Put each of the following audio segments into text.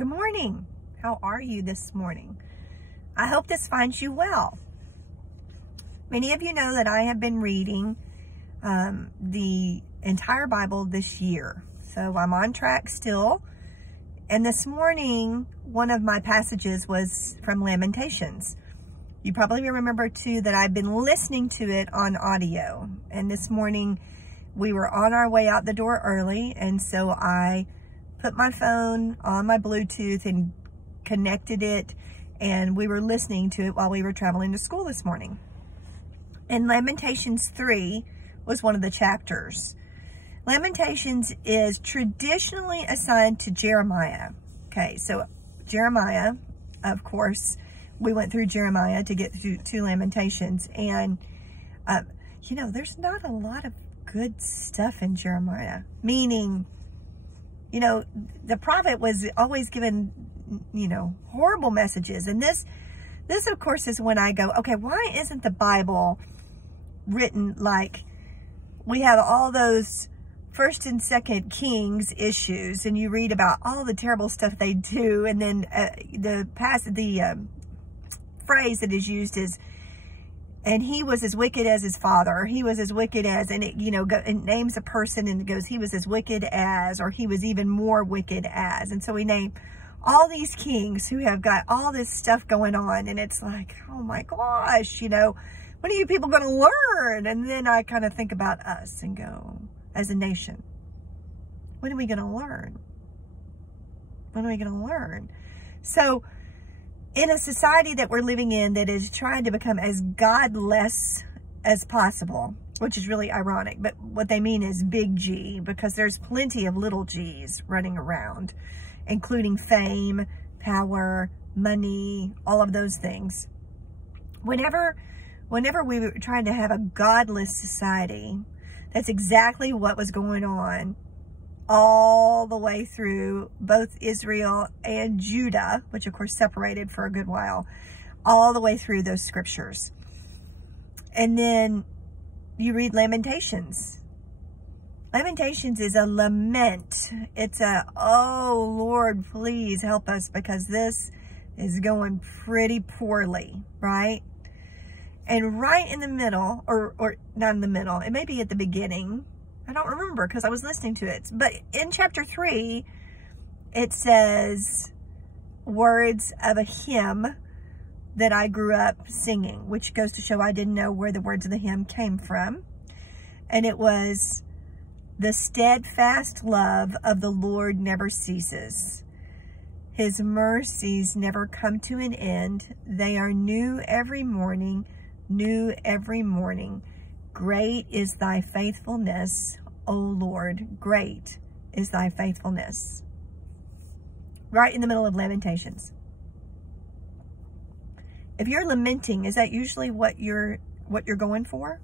Good morning. How are you this morning? I hope this finds you well. Many of you know that I have been reading the entire Bible this year. So I'm on track still. And this morning, one of my passages was from Lamentations. You probably remember too that I've been listening to it on audio. And this morning we were on our way out the door early. And so I put my phone on my Bluetooth and connected it. And we were listening to it while we were traveling to school this morning. And Lamentations 3 was one of the chapters. Lamentations is traditionally assigned to Jeremiah. Okay, so Jeremiah, of course, we went through Jeremiah to get to Lamentations. And, you know, there's not a lot of good stuff in Jeremiah. Meaning, you know, the prophet was always given, you know, horrible messages. And this of course, is when I go, okay, why isn't the Bible written like we have all those First and Second Kings issues, and you read about all the terrible stuff they do, and then the phrase that is used is, and he was as wicked as his father. He was as wicked as, and it, you know, it names a person and it goes, he was as wicked as, or he was even more wicked as. And so we name all these kings who have got all this stuff going on, and it's like, oh my gosh, you know, when are you people going to learn? And then I kind of think about us and go, as a nation, when are we going to learn? When are we going to learn? So in a society that we're living in that is trying to become as godless as possible, which is really ironic, but what they mean is big G, because there's plenty of little G's running around, including fame, power, money, all of those things. Whenever we were trying to have a godless society, that's exactly what was going on all the way through both Israel and Judah, which of course separated for a good while, all the way through those scriptures. And then you read Lamentations. Lamentations is a lament. It's a, oh Lord, please help us, because this is going pretty poorly, right? And right in the middle, or not in the middle, it may be at the beginning. I don't remember because I was listening to it. But in chapter 3, it says words of a hymn that I grew up singing, which goes to show I didn't know where the words of the hymn came from. And it was, the steadfast love of the Lord never ceases. His mercies never come to an end. They are new every morning, new every morning. Great is thy faithfulness, O Lord. Great is thy faithfulness. Right in the middle of Lamentations. If you're lamenting, is that usually what you're going for?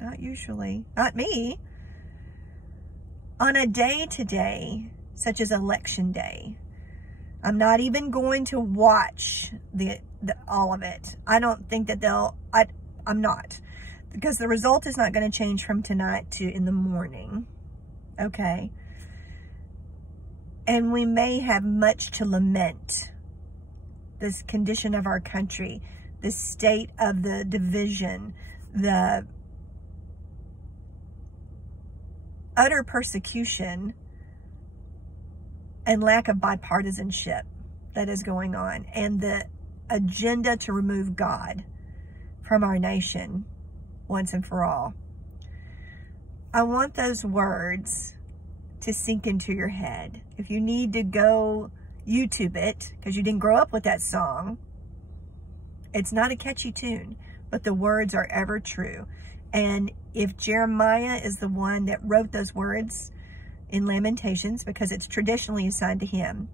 Not usually. Not me. On a day today, such as election day, I'm not even going to watch all of it. I don't think that I'm not. Because the result is not going to change from tonight to in the morning. Okay? And we may have much to lament. This condition of our country, the state of the division, the utter persecution and lack of bipartisanship that is going on, and the agenda to remove God from our nation once and for all. I want those words to sink into your head. If you need to go YouTube it, because you didn't grow up with that song, it's not a catchy tune, but the words are ever true. And if Jeremiah is the one that wrote those words in Lamentations, because it's traditionally assigned to him,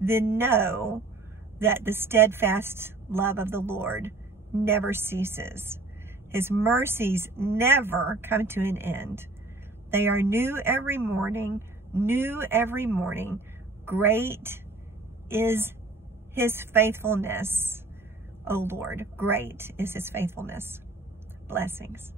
then know that the steadfast love of the Lord never ceases. His mercies never come to an end. They are new every morning, new every morning. Great is his faithfulness, O Lord. Great is his faithfulness. Blessings.